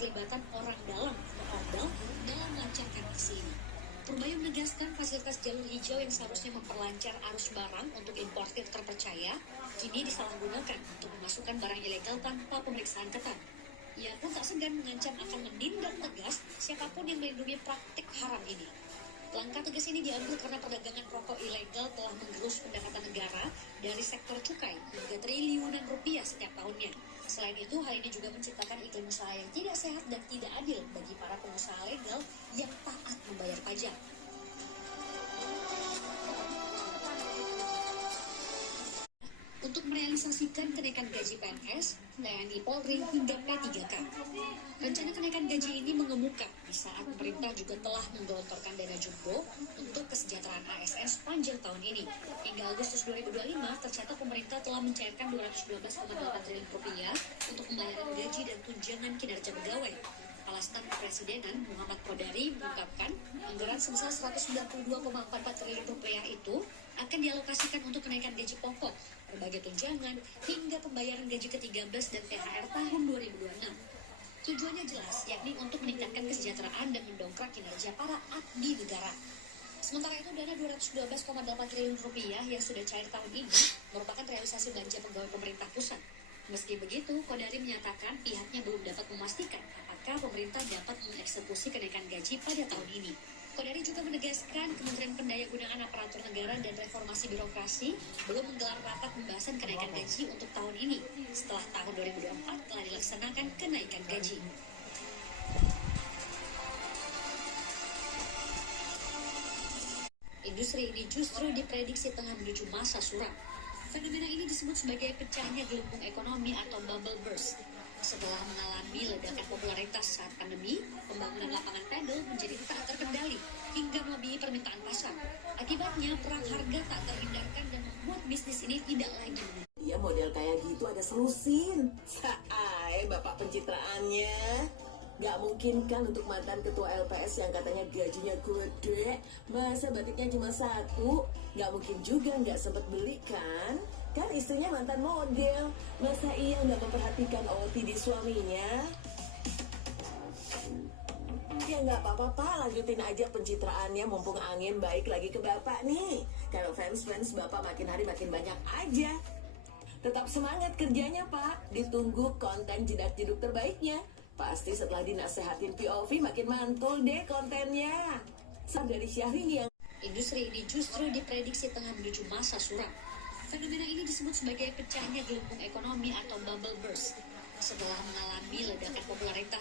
keterlibatan orang dalam atau ordal dalam melancarkan aksi ini. Purbayu menegaskan fasilitas jalur hijau yang seharusnya memperlancar arus barang untuk importir terpercaya, kini disalahgunakan untuk memasukkan barang ilegal tanpa pemeriksaan ketat. Ia pun tak segan mengancam akan menindak tegas siapapun yang melindungi praktik haram ini. Langkah tegas ini diambil karena perdagangan rokok ilegal telah menggerus pendapatan negara dari sektor cukai hingga triliunan rupiah setiap tahunnya. Selain itu, hal ini juga menciptakan iklim usaha yang tidak sehat dan tidak adil bagi para pengusaha legal yang taat membayar pajak. Untuk merealisasikan kenaikan gaji PNS, TNI Polri hingga P3K. Rencana kenaikan gaji ini mengemuka di saat pemerintah juga telah menggelontorkan dana jumbo untuk kesejahteraan ASN sepanjang tahun ini. Hingga Agustus 2025, tercatat pemerintah telah mencairkan 212,8 triliun rupiah untuk pembayaran gaji dan tunjangan kinerja pegawai. Kepala Staf Kepresidenan Muhammad Kodari mengungkapkan anggaran sebesar 192,44 triliun rupiah itu akan dialokasikan untuk kenaikan gaji pokok, berbagai tunjangan, hingga pembayaran gaji ke-13 dan THR tahun 2026. Tujuannya jelas, yakni untuk meningkatkan kesejahteraan dan mendongkrak kinerja para abdi negara. Sementara itu, dana 212,8 triliun rupiah yang sudah cair tahun ini merupakan realisasi belanja pegawai pemerintah pusat. Meski begitu, Kodari menyatakan pihaknya belum dapat memastikan apakah pemerintah dapat mengeksekusi kenaikan gaji pada tahun ini. Kodari juga menegaskan Kementerian Pendayagunaan Aparatur Negara dan Reformasi Birokrasi belum menggelar rapat pembahasan kenaikan gaji untuk tahun ini, setelah tahun 2024 telah dilaksanakan kenaikan gaji. Industri ini justru diprediksi tengah menuju masa suram. Fenomena ini disebut sebagai pecahnya gelembung ekonomi atau bubble burst. Setelah mengalami ledakan popularitas saat pandemi, pembangunan lapangan pedal menjadi tak terkendali hingga melebihi permintaan pasar. Akibatnya, perang harga tak terhindarkan dan membuat bisnis ini tidak lagi menentu. Iya, model kayak gitu ada selusin. Saai bapak pencitraannya. Gak mungkin kan untuk mantan ketua LPS yang katanya gajinya gede, masa batiknya cuma satu? Gak mungkin juga gak sempet beli kan? Kan istrinya mantan model, masa iya gak memperhatikan OOTD suaminya? Ya gak apa-apa Pak, lanjutin aja pencitraannya mumpung angin baik lagi ke Bapak nih. Kalau fans-fans Bapak makin hari makin banyak aja. Tetap semangat kerjanya Pak, ditunggu konten jidak-jiduk terbaiknya. Pasti setelah dinasehatin POV makin mantul deh kontennya. Dari Syahrini yang Industri ini justru diprediksi tengah menuju masa suram. Fenomena ini disebut sebagai pecahnya gelembung ekonomi atau bubble burst. Setelah mengalami ledakan popularitas